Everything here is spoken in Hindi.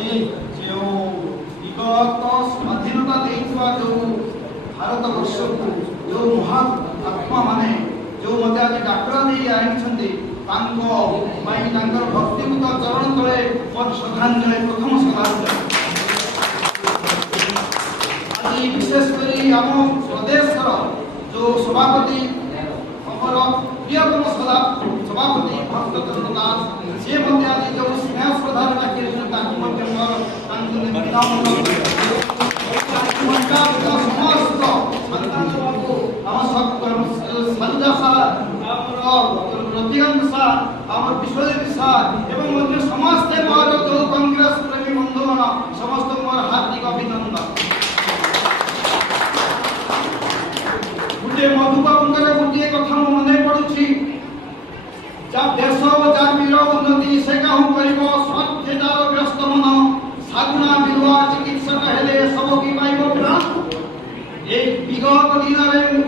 আজি যে বিগত স্বাধীনতা দেইଥିବା जो भारत वर्ष को जो महात्मा माने जो मते आज डाक्टर दे आइछन्ती तांको माई तांकर भक्तियुत चरण तले मोर श्रद्धांजलि प्रथम श्रद्धांजलि आज विशेष करी आम प्रदेश जो सभापति हमर प्रियतम सभापति भक्त चंद्र दास से मते आज जो स्नेह श्रद्धा राखी तांको मते मोर तांको विनम्र समस्त संतान को आम सब संजय सार रतिकांत सार आम विश्वजीत सार एवं समस्त मोर जो कांग्रेस प्रेमी बंधुगण समस्त मोर हार्दिक अभिनंदन गोटे मधुबाबुंकर गोटे कथा मन पड़ुछि जब देश और वीर उन्नति से कहूँ कर स्वार्थेदार व्यस्त मन सागुना बिरुआ चिकित्सक हेले सब की पाइब प्राण एक विगत दिन